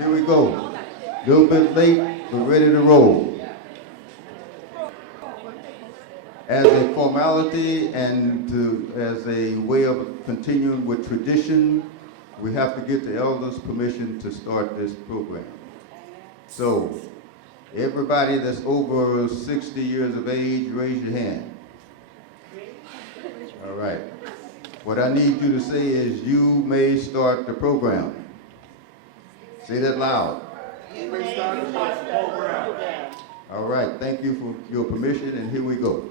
Here we go. A little bit late, but ready to roll. As a formality and as a way of continuing with tradition, we have to get the elders' permission to start this program. So, everybody that's over 60 years of age, raise your hand. All right. What I need you to say is, you may start the program. Say that loud. You may start the program. All right. Thank you for your permission, and here we go.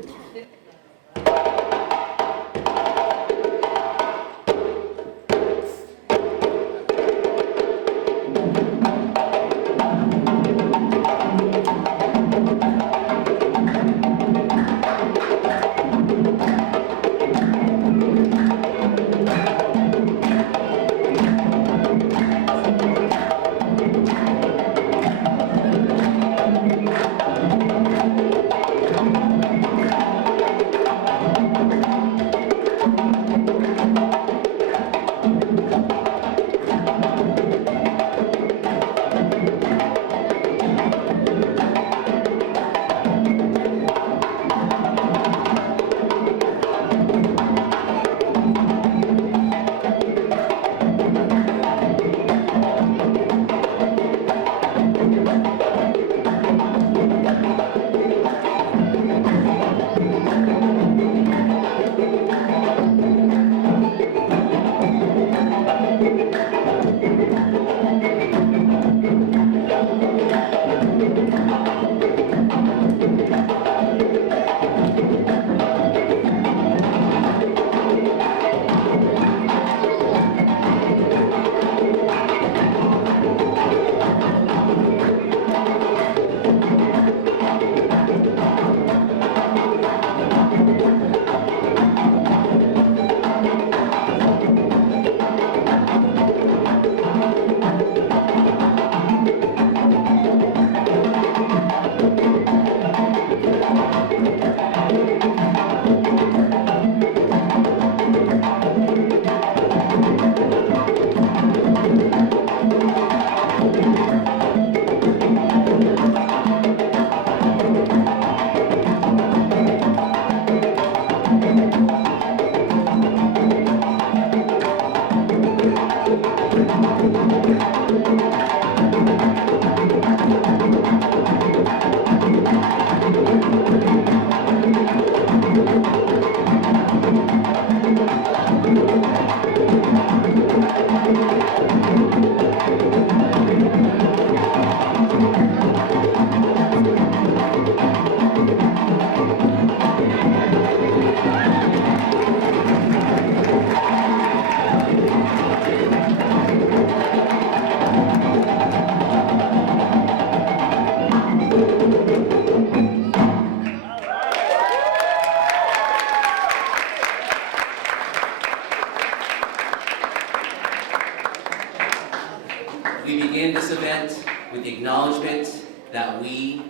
We begin this event with the acknowledgement that we,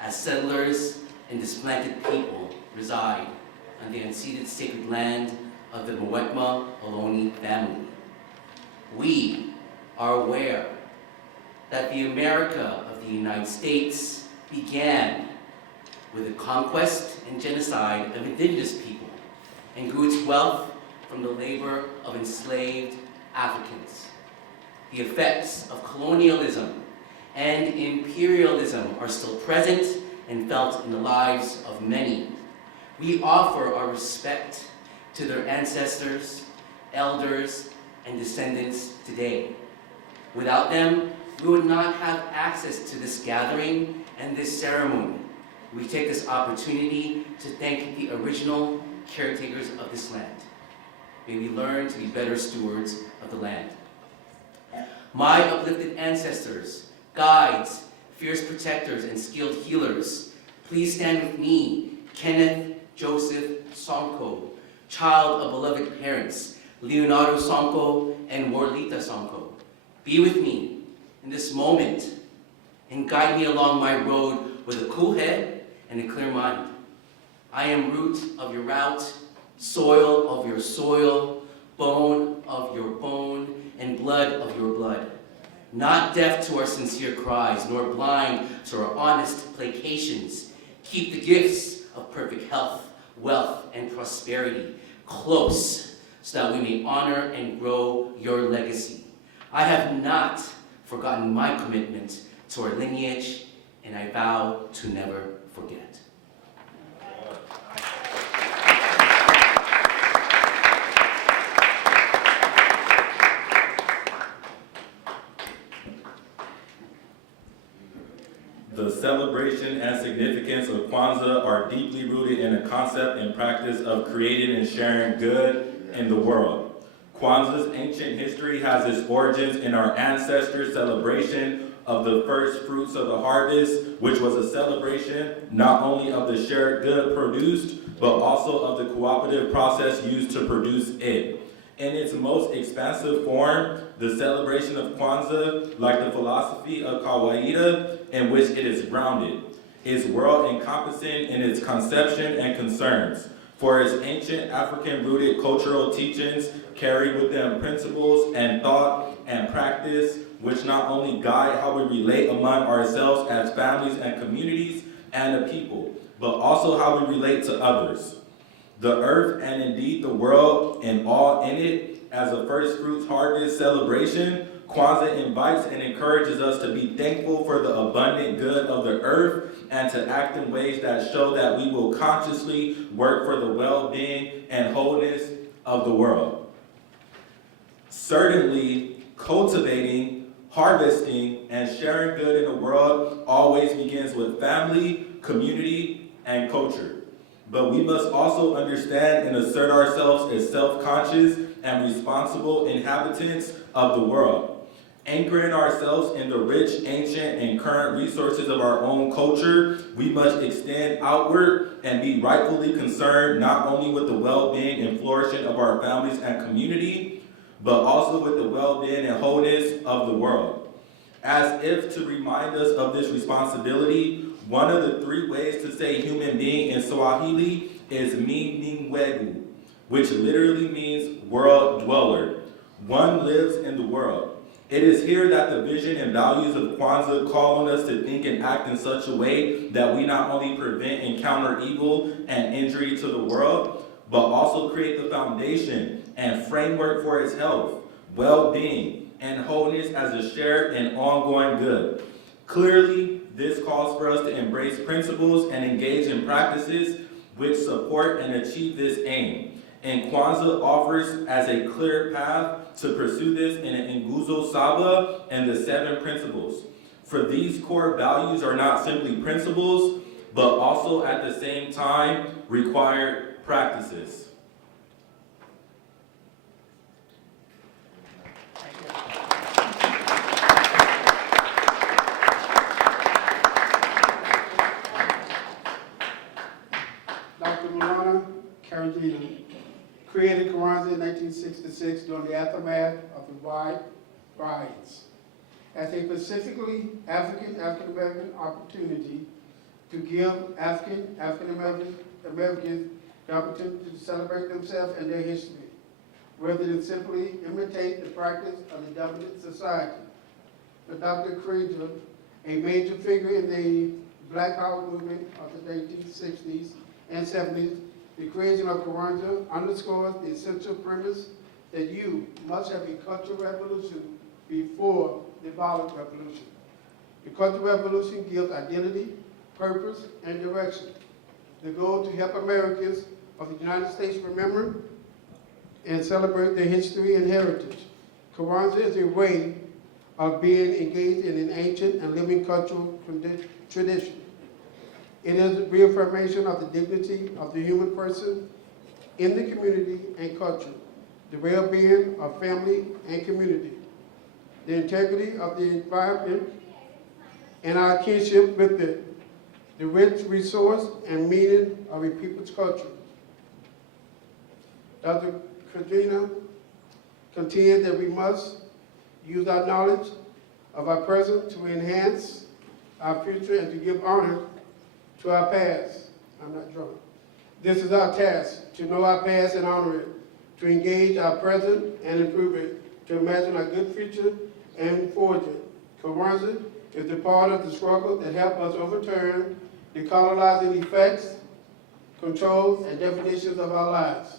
as settlers and displanted people, reside on the unceded sacred land of the Muwekma Ohlone family. We are aware that the America of the United States began with the conquest and genocide of indigenous people and grew its wealth from the labor of enslaved Africans. The effects of colonialism and imperialism are still present and felt in the lives of many. We offer our respect to their ancestors, elders, and descendants today. Without them, we would not have access to this gathering and this ceremony. We take this opportunity to thank the original caretakers of this land. May we learn to be better stewards of the land. My uplifted ancestors, guides, fierce protectors, and skilled healers, please stand with me, Kenneth Joseph Sonko, child of beloved parents, Leonardo Sonko and Warlita Sonko. Be with me in this moment and guide me along my road with a cool head and a clear mind. I am root of your route, soil of your soil, bone of your bone, and blood of your blood. not deaf to our sincere cries, nor blind to our honest placations. Keep the gifts of perfect health, wealth, and prosperity close, so that we may honor and grow your legacy. I have not forgotten my commitment to our lineage, and I vow to never forget. The celebration and significance of Kwanzaa are deeply rooted in the concept and practice of creating and sharing good in the world. Kwanzaa's ancient history has its origins in our ancestors' celebration of the first fruits of the harvest, which was a celebration not only of the shared good produced, but also of the cooperative process used to produce it. In its most expansive form, the celebration of Kwanzaa, like the philosophy of Kawaida, in which it is grounded, is world-encompassing in its conception and concerns. For its ancient African-rooted cultural teachings carry with them principles and thought and practice which not only guide how we relate among ourselves as families and communities and a people, but also how we relate to others. The earth and indeed the world and all in it, as a first fruits harvest celebration, Kwanzaa invites and encourages us to be thankful for the abundant good of the earth and to act in ways that show that we will consciously work for the well-being and wholeness of the world. Certainly, cultivating, harvesting, and sharing good in the world always begins with family, community, and culture. But we must also understand and assert ourselves as self-conscious and responsible inhabitants of the world. Anchoring ourselves in the rich, ancient, and current resources of our own culture, we must extend outward and be rightfully concerned not only with the well-being and flourishing of our families and community, but also with the well-being and wholeness of the world. As if to remind us of this responsibility, one of the three ways to say human being in Swahili is Mningwegu, which literally means world dweller. One lives in the world. It is here that the vision and values of Kwanzaa call on us to think and act in such a way that we not only prevent and counter evil and injury to the world, but also create the foundation and framework for its health, well-being, and wholeness as a shared and ongoing good. Clearly, this calls for us to embrace principles and engage in practices which support and achieve this aim. And Kwanzaa offers as a clear path to pursue this in Nguzo Saba and the 7 principles. For these core values are not simply principles, but also at the same time required practices. Created Kwanzaa in 1966 during the aftermath of the white riots as a specifically African-American opportunity to give African-Americans the opportunity to celebrate themselves and their history, rather than simply imitate the practice of the dominant society. For Dr. Krieger, a major figure in the Black Power movement of the 1960s and 70s, the creation of Kwanzaa underscores the essential premise that you must have a cultural revolution before the violent revolution. The cultural revolution gives identity, purpose, and direction. The goal to help Americans of the United States remember and celebrate their history and heritage. Kwanzaa is a way of being engaged in an ancient and living cultural tradition. It is a reaffirmation of the dignity of the human person in the community and culture, the well-being of family and community, the integrity of the environment, and our kinship with it, the rich resource and meaning of a people's culture. Dr. Kadrina contends that we must use our knowledge of our present to enhance our future and to give honor to our past. I'm not drunk. This is our task, to know our past and honor it, to engage our present and improve it, to imagine a good future and forge it. Kwanzaa is the part of the struggle that helped us overturn the colonizing effects, controls, and definitions of our lives.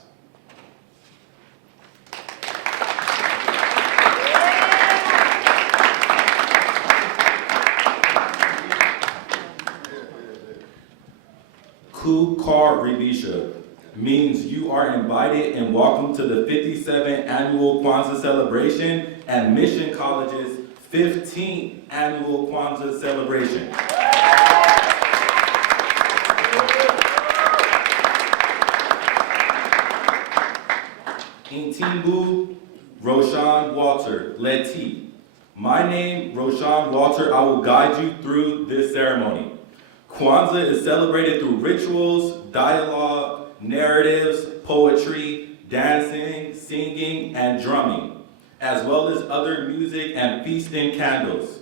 Kukar Relisha means you are invited and welcome to the 57th Annual Kwanzaa Celebration and Mission College's 15th Annual Kwanzaa Celebration. Intimbu Roshan Walter, Leti. My name, Roshan Walter, I will guide you through this ceremony. Kwanzaa is celebrated through rituals, dialogue, narratives, poetry, dancing, singing, and drumming, as well as other music and feasting candles.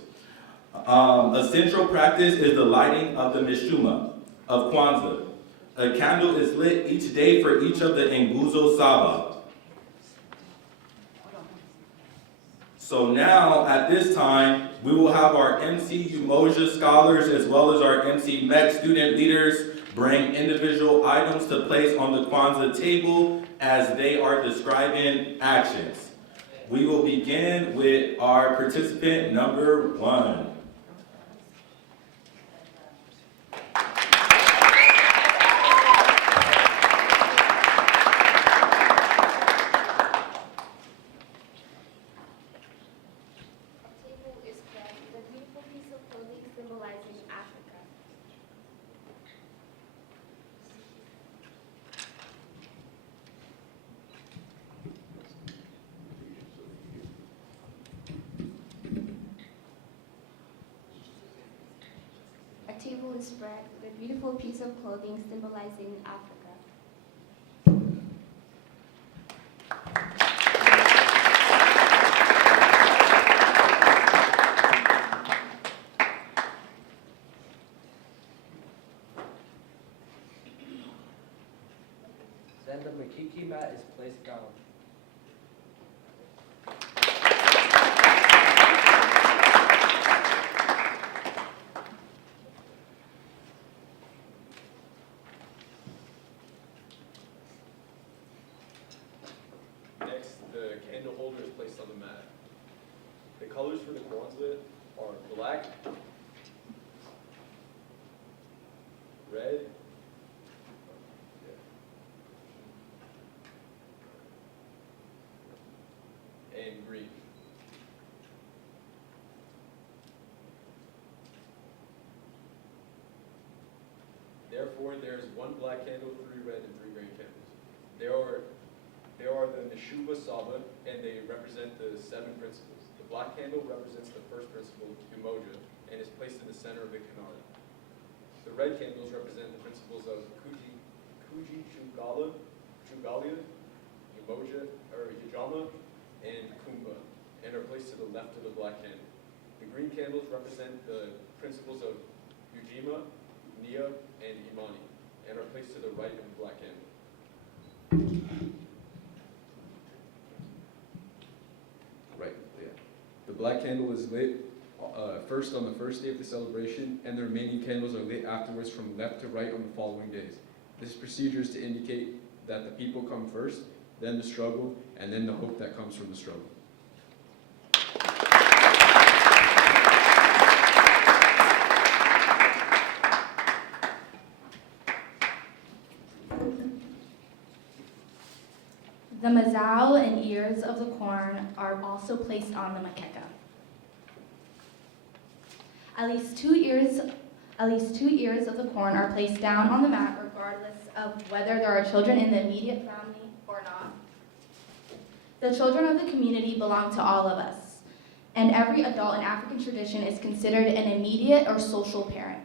A central practice is the lighting of the Mishuma of Kwanzaa. A candle is lit each day for each of the Nguzo Saba. So now, at this time, we will have our MC Umoja scholars as well as our MC MEC student leaders bring individual items to place on the Kwanzaa table as they are describing actions. We will begin with our participant number 1. Table is spread with a beautiful piece of clothing symbolizing Africa. Then the Makiki mat is placed down. The candle holder is placed on the mat. The colors for the Kwanzaa are black, red, and green. Therefore, there is 1 black candle, 3 red, and 3 green candles. They are the Nguzo Saba, and they represent the 7 principles. The black candle represents the first principle, Umoja, and is placed in the center of the Kanara. The red candles represent the principles of Chugalia, Umoja, or Hijama, and Kumba, and are placed to the left of the black candle. The green candles represent the principles of Ujima, Nia, and Imani, and are placed to the right of the black candle. Right, yeah. The black candle is lit first on the first day of the celebration, and the remaining candles are lit afterwards from left to right on the following days. This procedure is to indicate that the people come first, then the struggle, and then the hope that comes from the struggle. The mazao and ears of the corn are also placed on the makeka. At least two ears of the corn are placed down on the mat regardless of whether there are children in the immediate family or not. The children of the community belong to all of us, and every adult in African tradition is considered an immediate or social parent.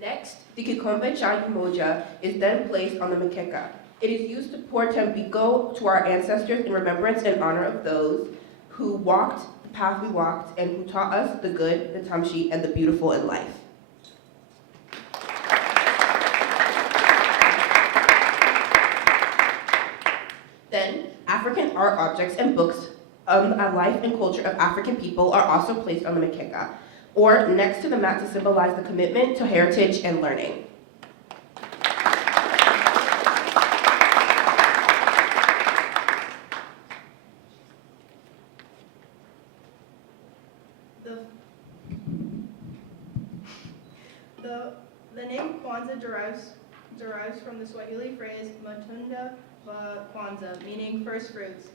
Next, the kikombe cha umoja is then placed on the makeka. It is used to portend we go to our ancestors in remembrance and honor of those who walked the path we walked and who taught us the good, the tamshi, and the beautiful in life. art objects, and books on a life and culture of African people are also placed on the mikeka, or next to the mat to symbolize the commitment to heritage and learning. The name Kwanzaa derives from the Swahili phrase Matunda wa Kwanzaa, meaning first fruits.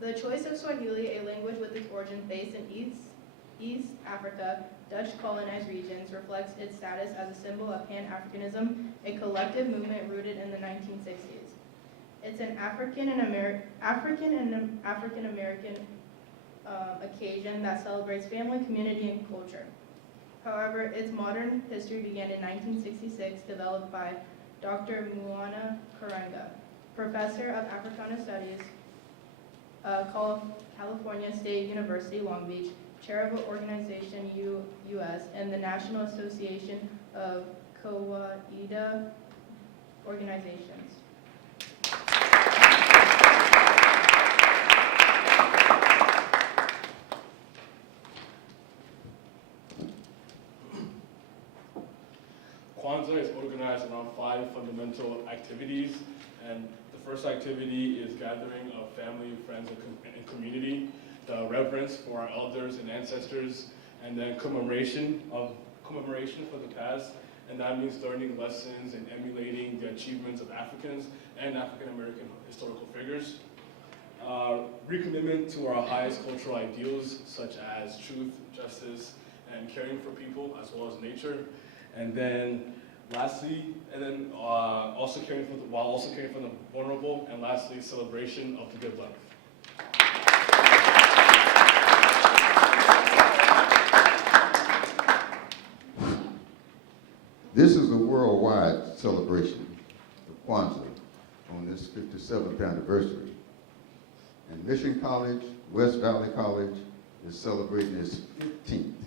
The choice of Swahili, a language with its origin based in East Africa, Dutch colonized regions, reflects its status as a symbol of Pan-Africanism, a collective movement rooted in the 1960s. It's an African and African American occasion that celebrates family, community, and culture. However, its modern history began in 1966, developed by Dr. Muana Karenga, professor of Africana Studies, California State University, Long Beach, chair of Organization US, and the National Association of Kawaida Organizations. Kwanzaa is organized around 5 fundamental activities, and the first activity is gathering of family, friends, and community, the reverence for our elders and ancestors, and then commemoration for the past, and that means learning lessons and emulating the achievements of Africans and African American historical figures. Recommitment to our highest cultural ideals, such as truth, justice, and caring for people, as well as nature. And then lastly, also caring for the vulnerable, and lastly, celebration of the good life. This is a worldwide celebration of Kwanzaa on this 57th anniversary. And Mission College, West Valley College, is celebrating its 15th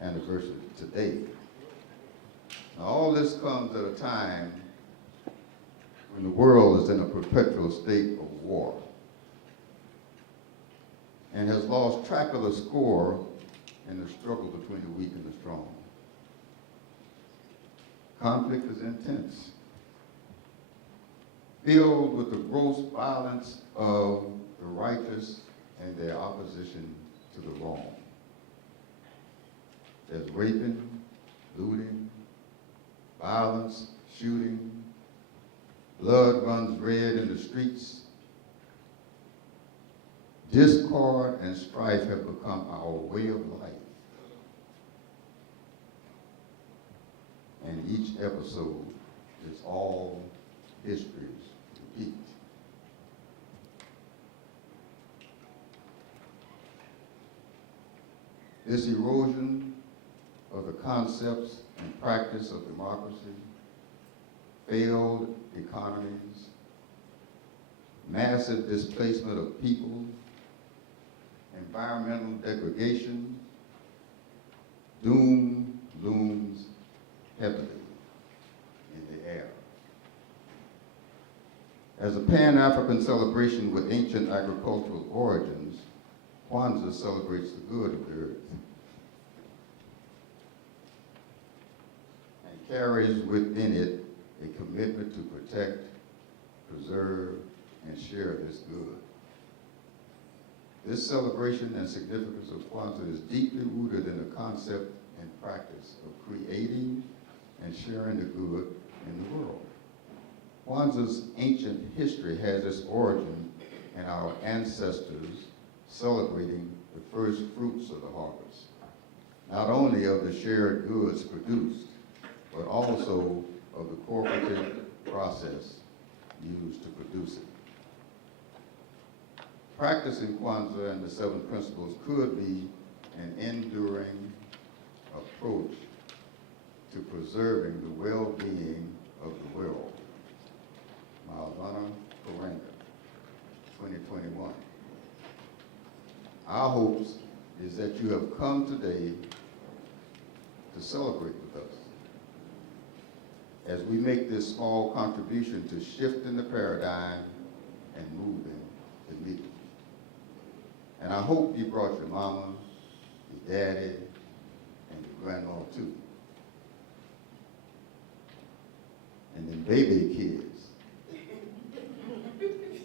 anniversary today. Now, all this comes at a time when the world is in a perpetual state of war and has lost track of the score in the struggle between the weak and the strong. Conflict is intense, filled with the gross violence of the righteous and their opposition to the wrong. There's raping, looting, violence, shooting, blood runs red in the streets. Discord and strife have become our way of life. And each episode is all history's repeat. This erosion of the concepts and practice of democracy, failed economies, massive displacement of people, environmental degradation, doom looms heavily in the air. As a Pan-African celebration with ancient agricultural origins, Kwanzaa celebrates the good of the earth and carries within it a commitment to protect, preserve, and share this good. This celebration and significance of Kwanzaa is deeply rooted in the concept and practice of creating and sharing the good in the world. Kwanzaa's ancient history has its origin in our ancestors celebrating the first fruits of the harvest, not only of the shared goods produced, but also of the cooperative process used to produce it. Practicing Kwanzaa and the 7 principles could be an enduring approach to preserving the well-being of the world. Nguzo Saba, 2021. Our hopes is that you have come today to celebrate with us as we make this small contribution to shifting the paradigm and moving the needle. And I hope you brought your mama, your daddy, and your grandma too. And then baby kids,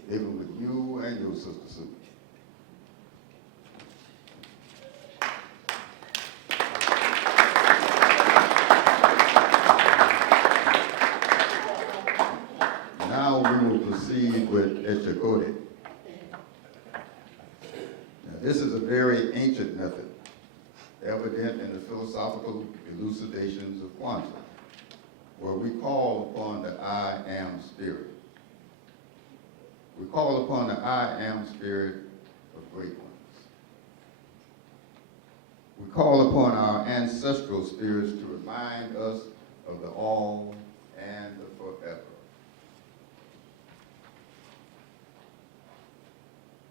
living with you and your sister Sue. Now we will proceed with Echekode. Now this is a very ancient method, evident in the philosophical elucidations of Kwanzaa, where we call upon the I Am Spirit. We call upon the I Am Spirit of great ones. We call upon our ancestral spirits to remind us of the all and the forever.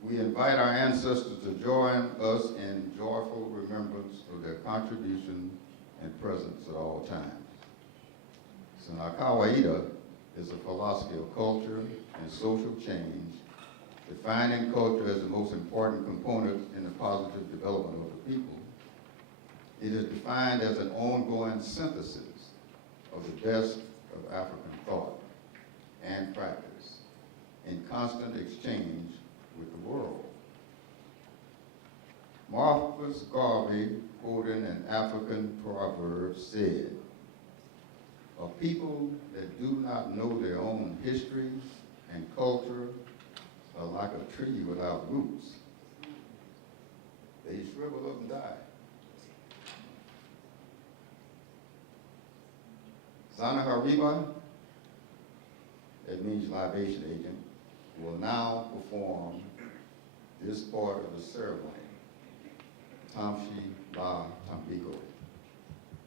We invite our ancestors to join us in joyful remembrance of their contribution and presence at all times. So now, Kawaida is a philosophy of culture and social change, defining culture as the most important component in the positive development of the people. It is defined as an ongoing synthesis of the best of African thought and practice in constant exchange with the world. Marcus Garvey, quoting an African proverb, said, "A people that do not know their own history and culture are like a tree without roots. They shrivel up and die." Zanahariba, that means libation agent, will now perform this part of the ceremony, Tamshi La Tambigo,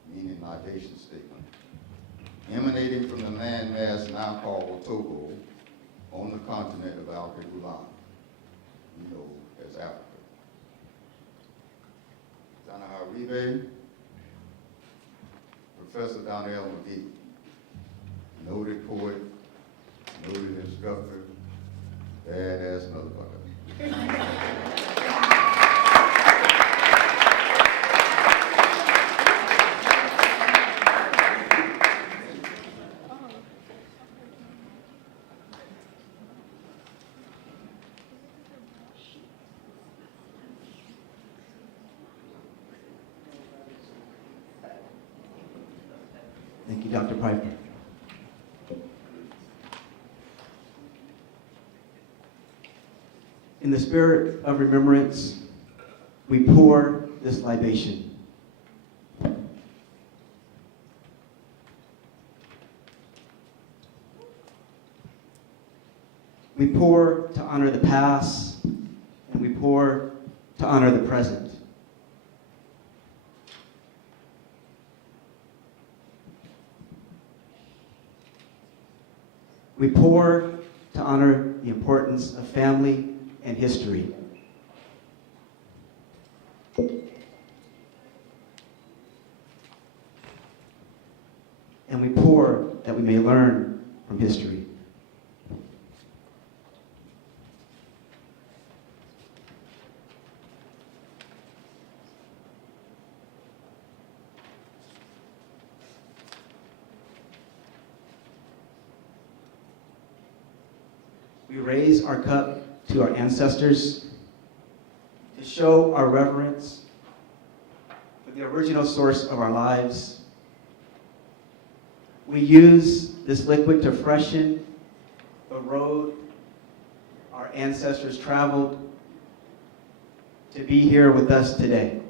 meaning libation statement, emanating from the landmass now called Togo on the continent of Alkebulan, we know as Africa. Zanaharibe, Professor Donnell McGee, noted poet, noted instructor, badass motherfucker. Thank you, Dr. Piper. In the spirit of remembrance, we pour this libation. We pour to honor the past, and we pour to honor the present. We pour to honor the importance of family and history. And we pour that we may learn from history. We raise our cup to our ancestors to show our reverence for the original source of our lives. We use this liquid to freshen the road our ancestors traveled to be here with us today.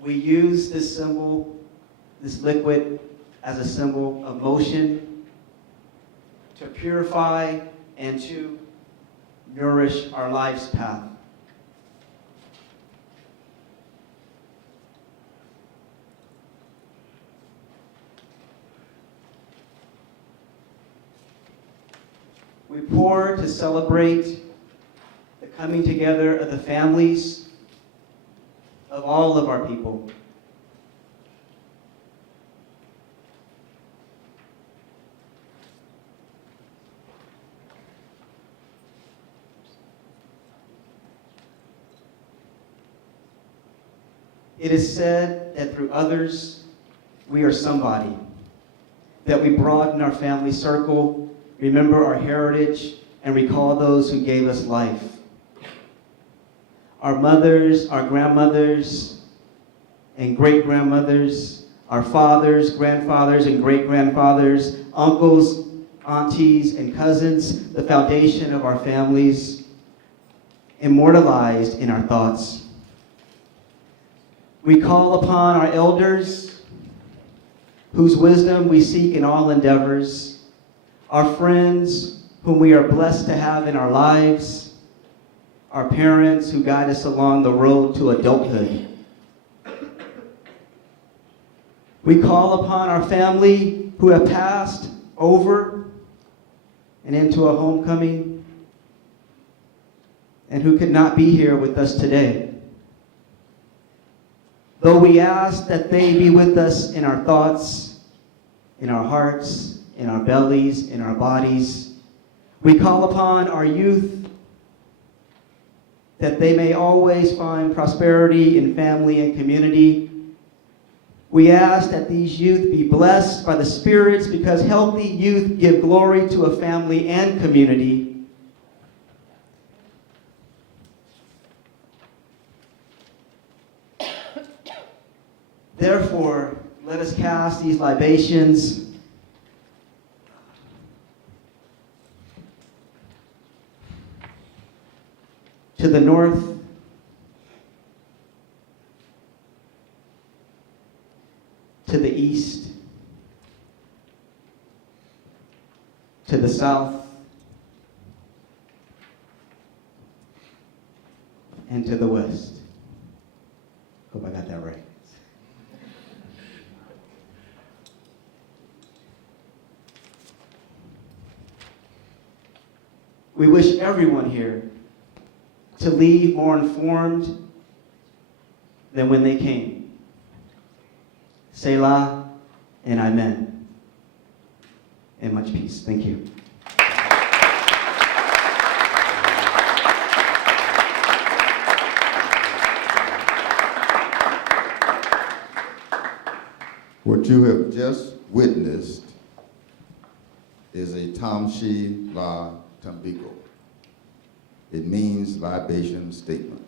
We use this symbol, this liquid, as a symbol of motion to purify and to nourish our life's path. We pour to celebrate the coming together of the families of all of our people. It is said that through others, we are somebody, that we broaden our family circle, remember our heritage, and recall those who gave us life. Our mothers, our grandmothers, and great-grandmothers, our fathers, grandfathers, and great-grandfathers, uncles, aunties, and cousins, the foundation of our families, immortalized in our thoughts. We call upon our elders, whose wisdom we seek in all endeavors, our friends, whom we are blessed to have in our lives, our parents who guide us along the road to adulthood. We call upon our family who have passed over and into a homecoming and who could not be here with us today. Though we ask that they be with us in our thoughts, in our hearts, in our bellies, in our bodies, we call upon our youth that they may always find prosperity in family and community. We ask that these youth be blessed by the spirits, because healthy youth give glory to a family and community. Therefore, let us cast these libations to the north, to the east, to the south, and to the west. Hope I got that right. We wish everyone here to leave more informed than when they came. Selah and Amen. And much peace. Thank you. What you have just witnessed is a Tamshi La Tambiko. It means libation statement.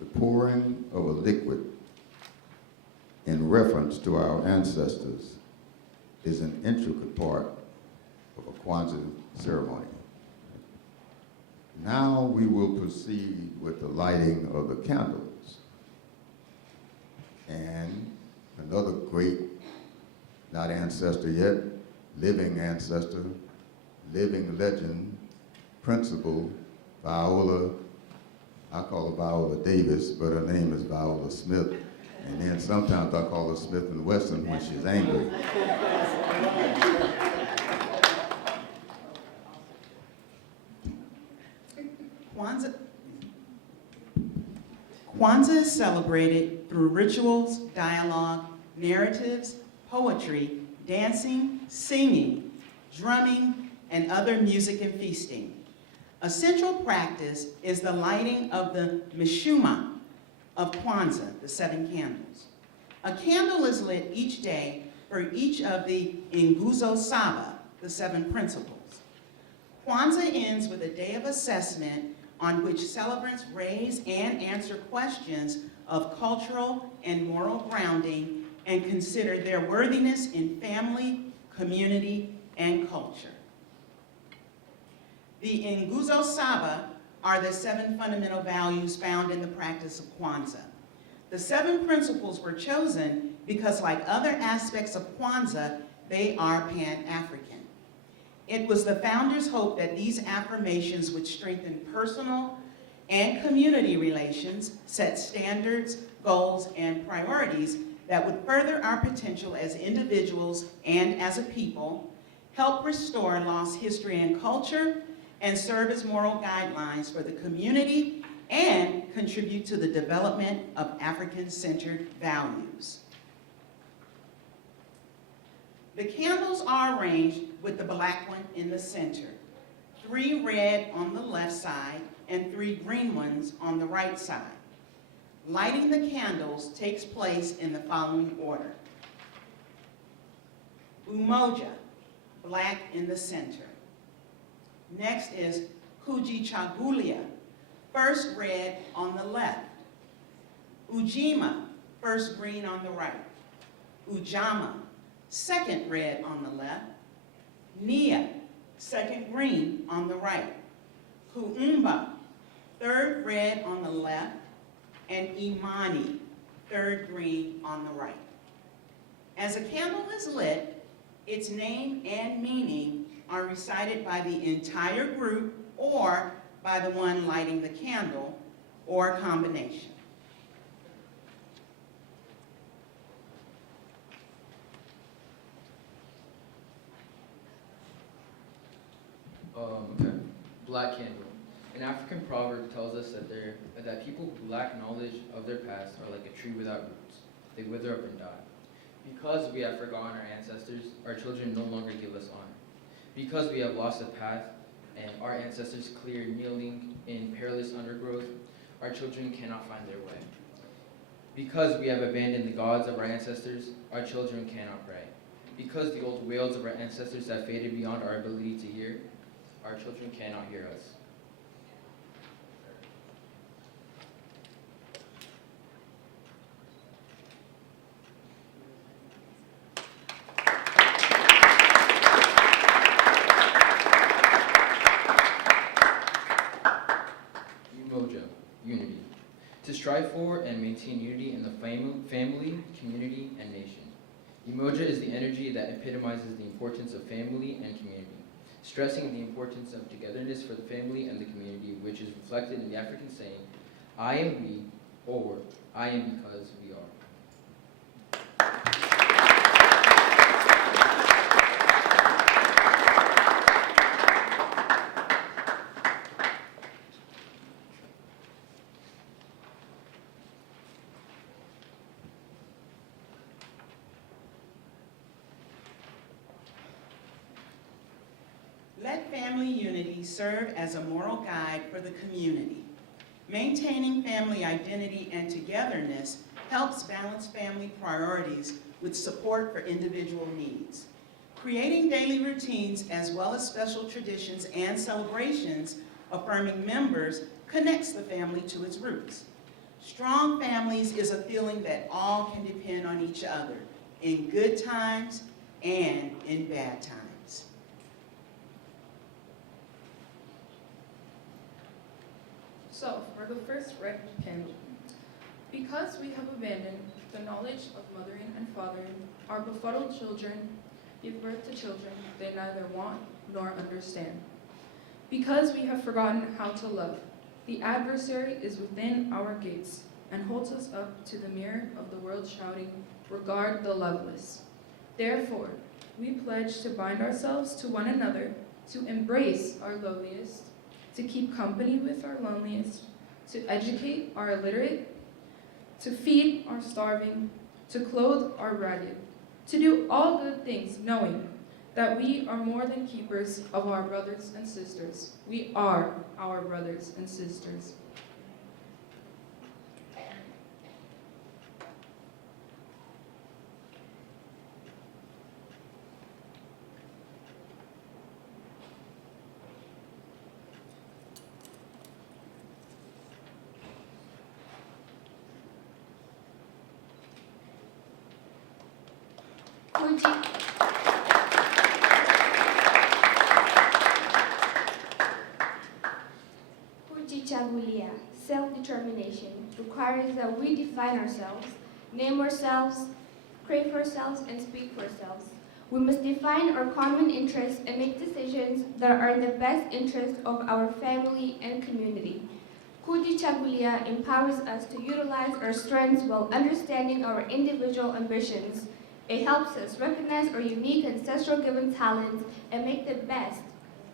The pouring of a liquid in reference to our ancestors is an intricate part of a Kwanzaa ceremony. Now we will proceed with the lighting of the candles. And another great, not ancestor yet, living ancestor, living legend, Principal Viola, I call her Viola Davis, but her name is Viola Smith. And then sometimes I call her Smith and Wesson when she's angry. Kwanzaa is celebrated through rituals, dialogue, narratives, poetry, dancing, singing, drumming, and other music and feasting. A central practice is the lighting of the mishuma of Kwanzaa, the 7 candles. A candle is lit each day for each of the Nguzo Saba, the 7 principles. Kwanzaa ends with a day of assessment on which celebrants raise and answer questions of cultural and moral grounding and consider their worthiness in family, community, and culture. The Nguzo Saba are the 7 fundamental values found in the practice of Kwanzaa. The 7 principles were chosen because, like other aspects of Kwanzaa, they are Pan-African. It was the founders' hope that these affirmations would strengthen personal and community relations, set standards, goals, and priorities that would further our potential as individuals and as a people, help restore lost history and culture, and serve as moral guidelines for the community and contribute to the development of African-centered values. The candles are arranged with the black one in the center, 3 red on the left side and 3 green ones on the right side. Lighting the candles takes place in the following order. Umoja, black in the center. Next is Kujichagulia, first red on the left. Ujima, first green on the right. Ujama, second red on the left. Nia, second green on the right. Kuumba, third red on the left. And Imani, third green on the right. As a candle is lit, its name and meaning are recited by the entire group or by the one lighting the candle, or a combination. Black candle. An African proverb tells us that people who lack knowledge of their past are like a tree without roots. They wither up and die. Because we have forgotten our ancestors, our children no longer give us honor. Because we have lost the path and our ancestors cleared kneeling in perilous undergrowth, our children cannot find their way. Because we have abandoned the gods of our ancestors, our children cannot pray. Because the old wails of our ancestors have faded beyond our ability to hear, our children cannot hear us. Unity. To strive for and maintain unity in the family, community, and nation. Umoja is the energy that epitomizes the importance of family and community, stressing the importance of togetherness for the family and the community, which is reflected in the African saying, I am we, or I am because we are. Let family unity serve as a moral guide for the community. Maintaining family identity and togetherness helps balance family priorities with support for individual needs. Creating daily routines as well as special traditions and celebrations affirming members connects the family to its roots. Strong families is a feeling that all can depend on each other in good times and in bad times. So, for the first red candle, because we have abandoned the knowledge of mothering and fathering, our befuddled children give birth to children they neither want nor understand. Because we have forgotten how to love, the adversary is within our gates and holds us up to the mirror of the world shouting, regard the loveless. Therefore, we pledge to bind ourselves to one another, to embrace our lowliest, to keep company with our loneliest, to educate our illiterate, to feed our starving, to clothe our ragged, to do all good things, knowing that we are more than keepers of our brothers and sisters. We are our brothers and sisters. Kujichagulia, self-determination, requires that we define ourselves, name ourselves, crave for ourselves, and speak for ourselves. We must define our common interests and make decisions that are in the best interest of our family and community. Kujichagulia empowers us to utilize our strengths while understanding our individual ambitions. It helps us recognize our unique ancestral given talents and make the best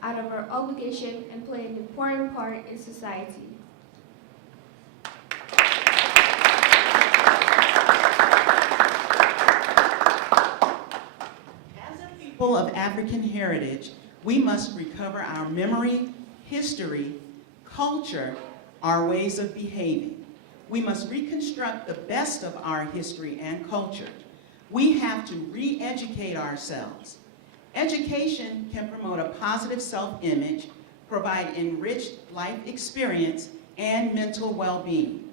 out of our obligation and play an important part in society. As a people of African heritage, we must recover our memory, history, culture, our ways of behaving. we must reconstruct the best of our history and culture. We have to re-educate ourselves. Education can promote a positive self-image, provide enriched life experience, and mental well-being.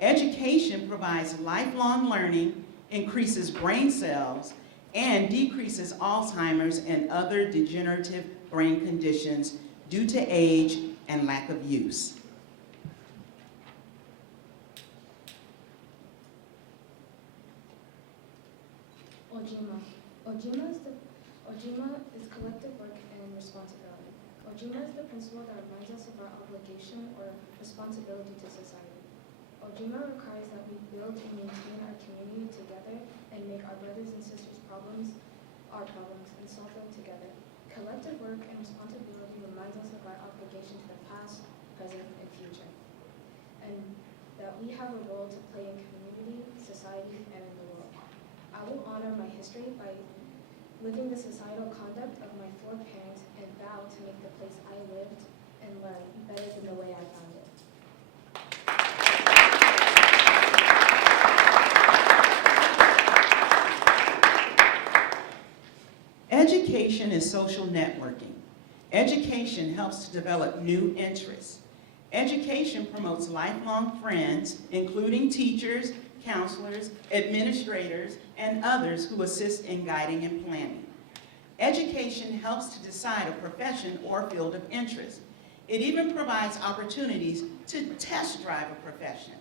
Education provides lifelong learning, increases brain cells, and decreases Alzheimer's and other degenerative brain conditions due to age and lack of use. Ojima is collective work and responsibility. Ojima is the principle that reminds us of our obligation or responsibility to society. Ojima requires that we build and maintain our community together and make our brothers and sisters' problems our problems and solve them together. Collective work and responsibility reminds us of our obligation to the past, present, and future, and that we have a role to play in community, society, and in the world. I will honor my history by living the societal conduct of my foreparents and vow to make the place I lived and learned better than the way I found it. Education is social networking. Education helps to develop new interests. Education promotes lifelong friends, including teachers, counselors, administrators, and others who assist in guiding and planning. Education helps to decide a profession or field of interest. It even provides opportunities to test drive a profession.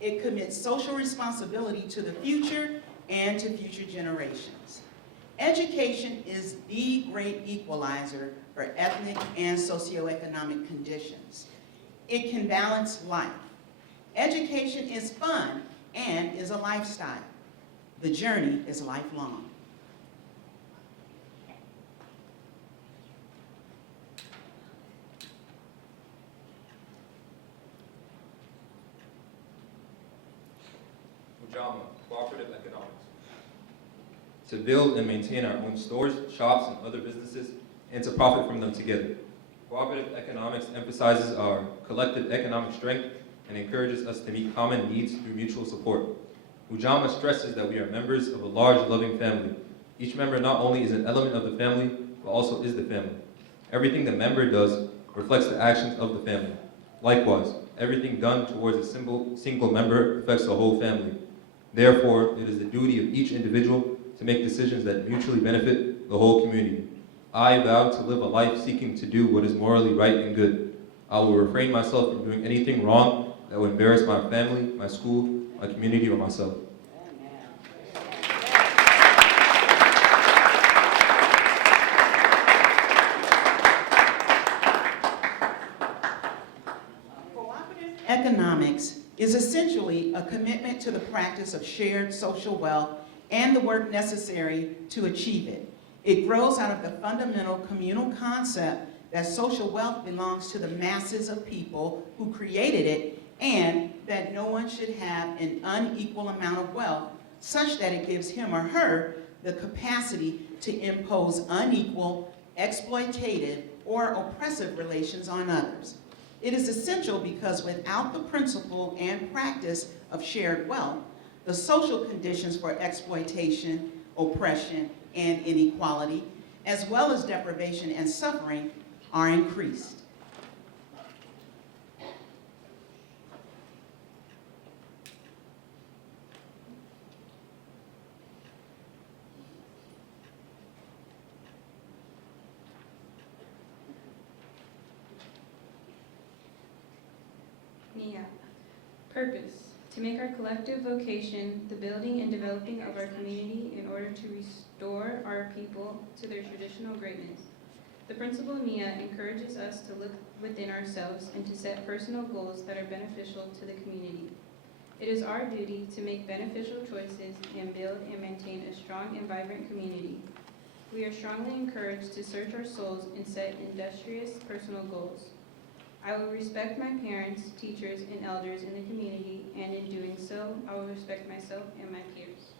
It commits social responsibility to the future and to future generations. Education is the great equalizer for ethnic and socioeconomic conditions. It can balance life. Education is fun and is a lifestyle. The journey is lifelong. Ujama, cooperative economics. To build and maintain our own stores, shops, and other businesses, and to profit from them together. Cooperative economics emphasizes our collective economic strength and encourages us to meet common needs through mutual support. Ujama stresses that we are members of a large, loving family. Each member not only is an element of the family, but also is the family. Everything the member does reflects the actions of the family. Likewise, everything done towards a single member affects the whole family. Therefore, it is the duty of each individual to make decisions that mutually benefit the whole community. I vow to live a life seeking to do what is morally right and good. I will refrain myself from doing anything wrong that would embarrass my family, my school, my community, or myself. Cooperative economics is essentially a commitment to the practice of shared social wealth and the work necessary to achieve it. It grows out of the fundamental communal concept that social wealth belongs to the masses of people who created it, and that no one should have an unequal amount of wealth such that it gives him or her the capacity to impose unequal, exploitative, or oppressive relations on others. It is essential because without the principle and practice of shared wealth, the social conditions for exploitation, oppression, and inequality, as well as deprivation and suffering, are increased. Nia. Purpose. To make our collective vocation the building and developing of our community in order to restore our people to their traditional greatness. The principle Nia encourages us to look within ourselves and to set personal goals that are beneficial to the community. It is our duty to make beneficial choices and build and maintain a strong and vibrant community. We are strongly encouraged to search our souls and set industrious personal goals. I will respect my parents, teachers, and elders in the community, and in doing so, I will respect myself and my peers.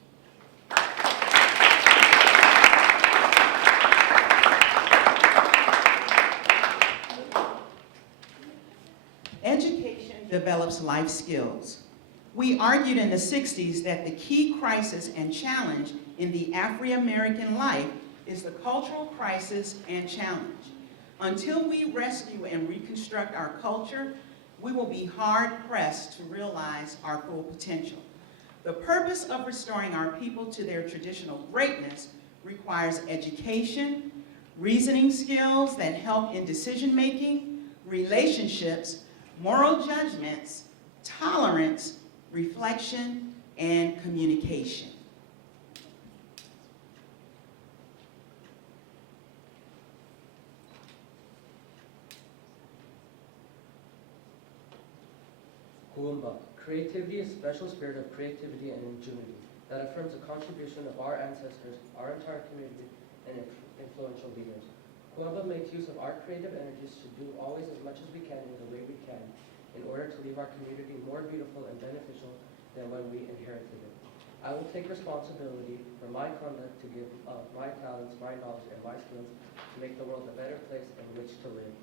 Education develops life skills. We argued in the 60s that the key crisis and challenge in the Afro-American life is the cultural crisis and challenge. Until we rescue and reconstruct our culture, we will be hard-pressed to realize our full potential. The purpose of restoring our people to their traditional greatness requires education, reasoning skills that help in decision-making, relationships, moral judgments, tolerance, reflection, and communication. Kuumba. Creativity is a special spirit of creativity and ingenuity that affirms the contribution of our ancestors, our entire community, and influential leaders. Kuumba makes use of our creative energies to do always as much as we can in the way we can in order to leave our community more beautiful and beneficial than when we inherited it. I will take responsibility for my conduct to give of my talents, my knowledge, and my skills to make the world a better place in which to live.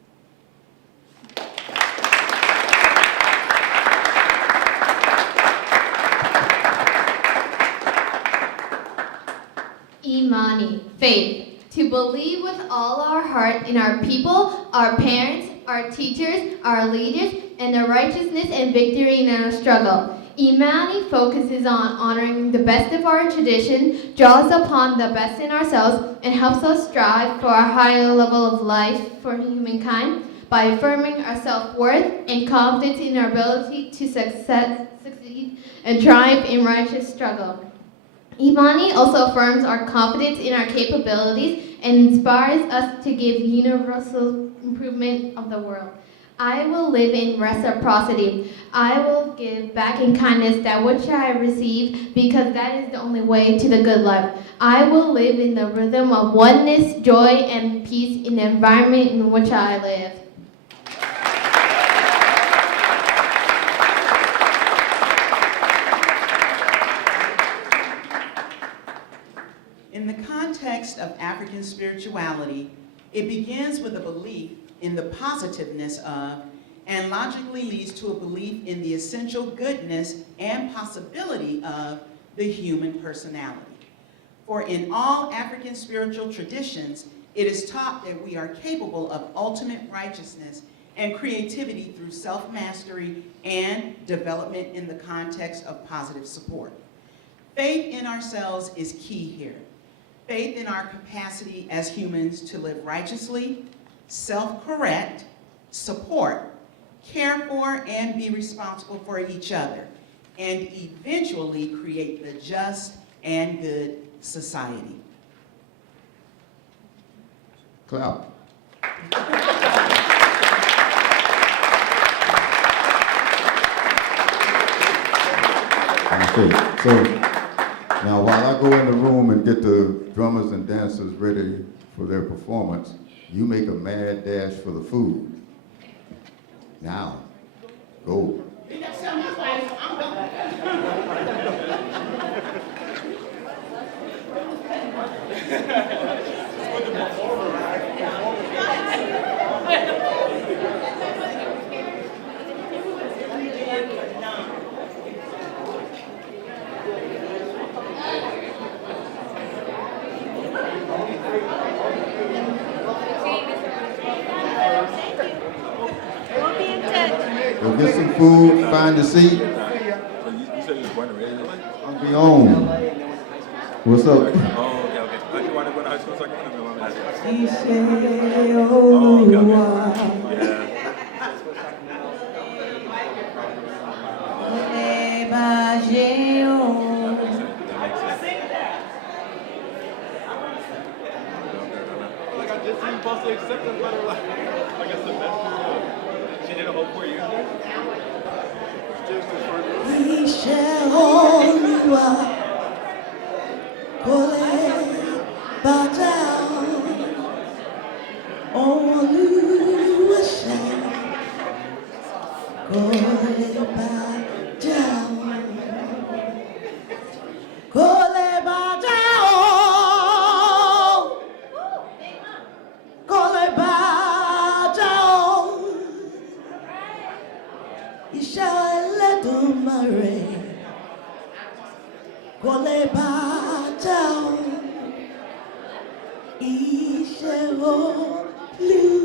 Imani, faith. To believe with all our heart in our people, our parents, our teachers, our leaders, and the righteousness and victory in our struggle. Imani focuses on honoring the best of our tradition, draws upon the best in ourselves, and helps us strive for a higher level of life for humankind by affirming our self-worth and confidence in our ability to succeed and triumph in righteous struggle. Imani also affirms our confidence in our capabilities and inspires us to give universal improvement of the world. I will live in reciprocity. I will give back in kindness that which I receive, because that is the only way to the good life. I will live in the rhythm of oneness, joy, and peace in the environment in which I live. In the context of African spirituality, it begins with a belief in the positiveness of, and logically leads to a belief in the essential goodness and possibility of the human personality. For in all African spiritual traditions, it is taught that we are capable of ultimate righteousness and creativity through self-mastery and development in the context of positive support. Faith in ourselves is key here. Faith in our capacity as humans to live righteously, self-correct, support, care for, and be responsible for each other, and eventually create the just and good society. Clap. Okay, so now while I go in the room and get the drummers and dancers ready for their performance, you make a mad dash for the food. Now, go. Go get some food, find a seat. You said you was born and raised in LA? I'm beyond. What's up? Oh, okay, okay. How'd you want to go to high school so I can remember what I'm asking? He said, Oh, okay, okay. Yeah. That makes sense. Like I just seen supposed to accept them letter like a semester. She did a whole 4 years there? He shall Olúwa kò lè bàjẹ́ Olúwa ṣe kò lè bàjẹ́ kò lè bàjẹ́ kò lè bàjẹ́ iṣẹ́ Ẹlẹ́dùmarè. Kole ba down, ishe o lua.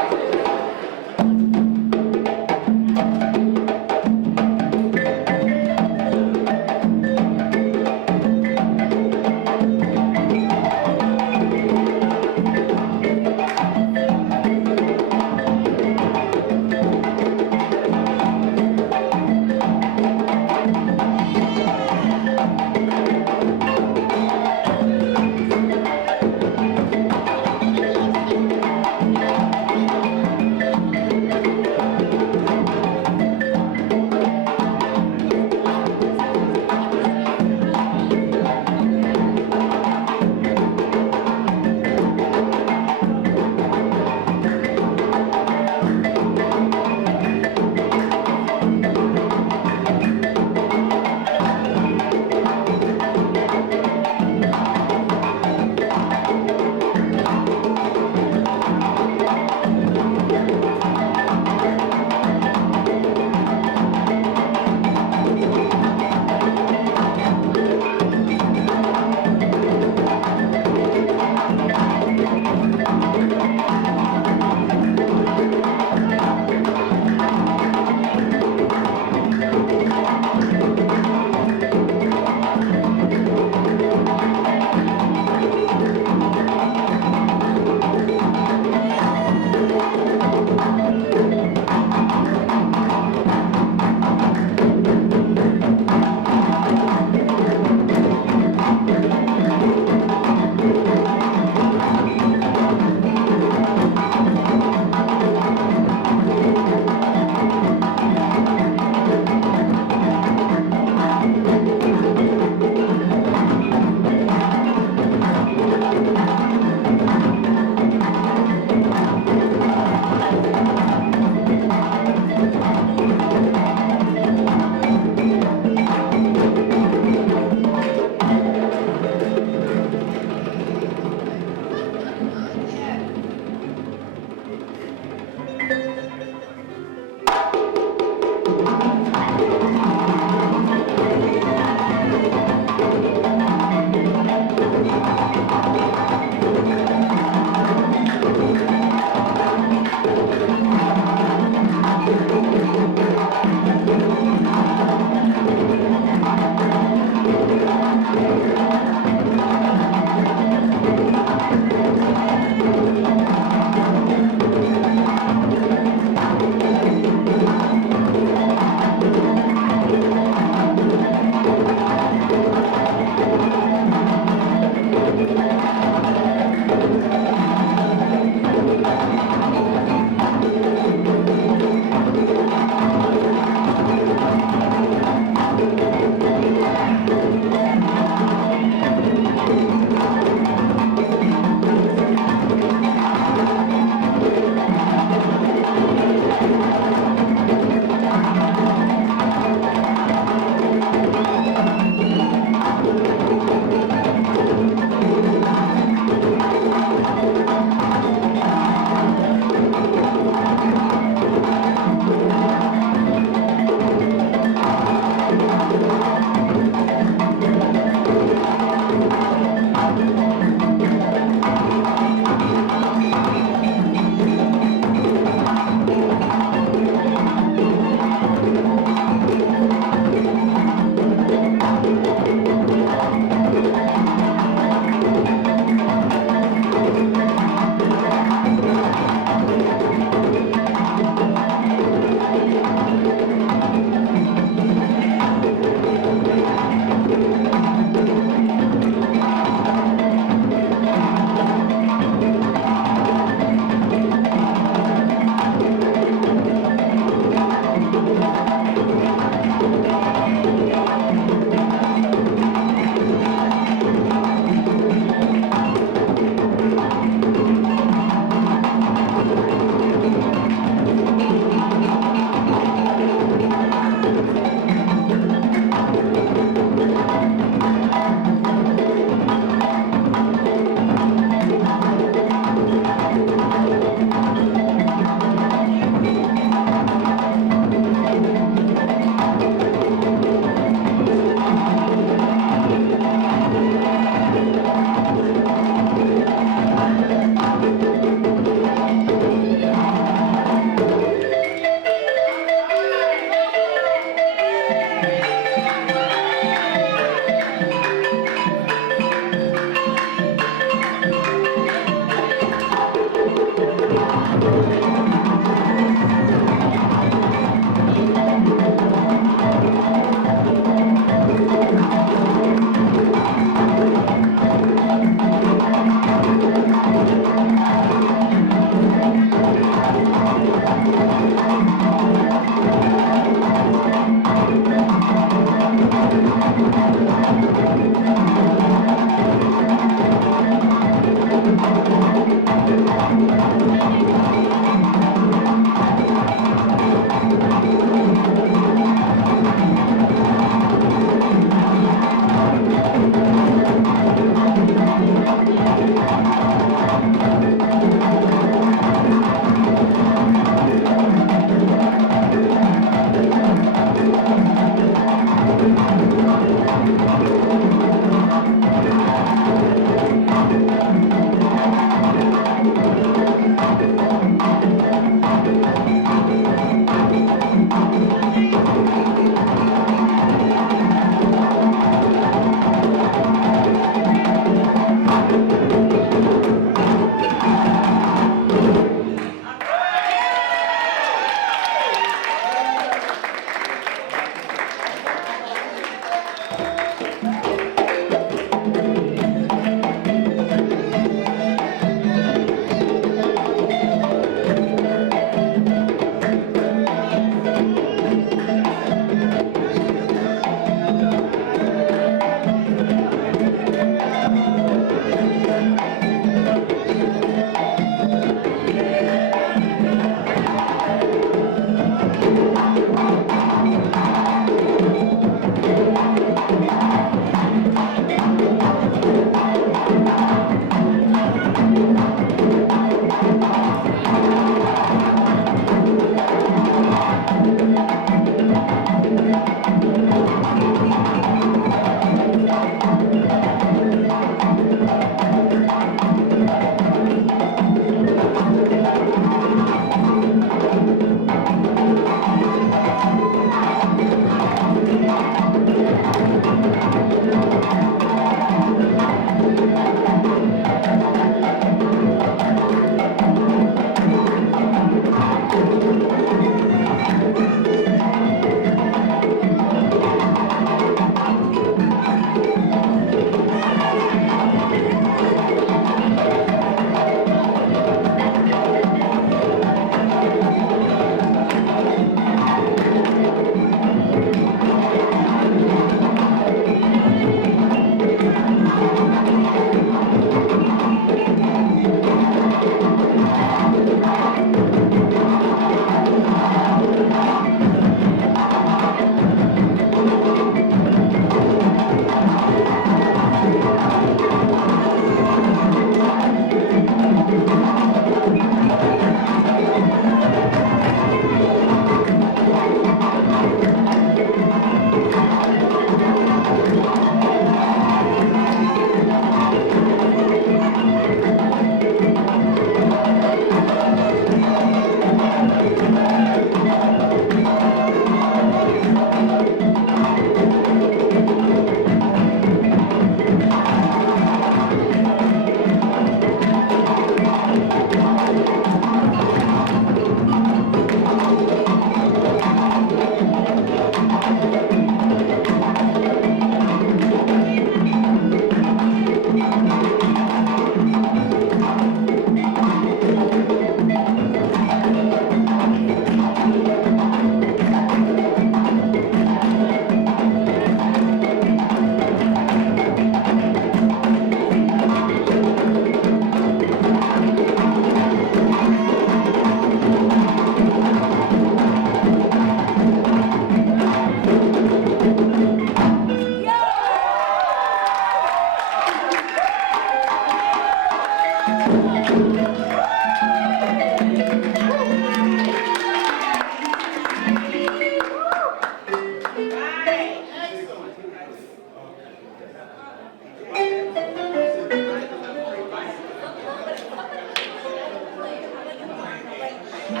Yo.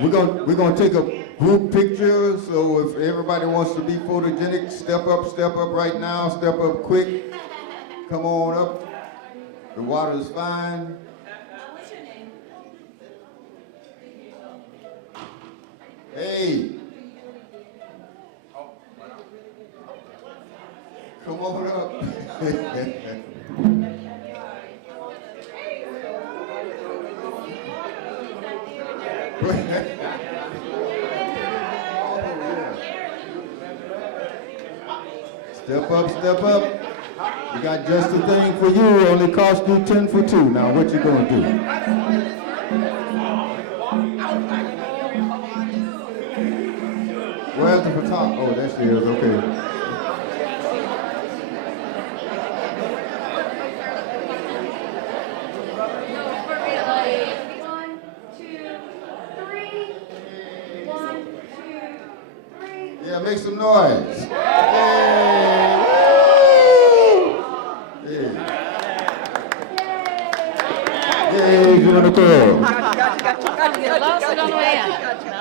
We're gonna take a group picture, so if everybody wants to be photogenic, step up right now, step up quick. Come on up. The water is fine. What's your name? Hey. Come on up. Step up. We got just the thing for you. Only cost you 10 for 2. Now what you gonna do? Where's the photographer? Oh, there she is. Okay. Yeah, make some noise. Yay! Yay, you're in the club. Got to get lost on the way out.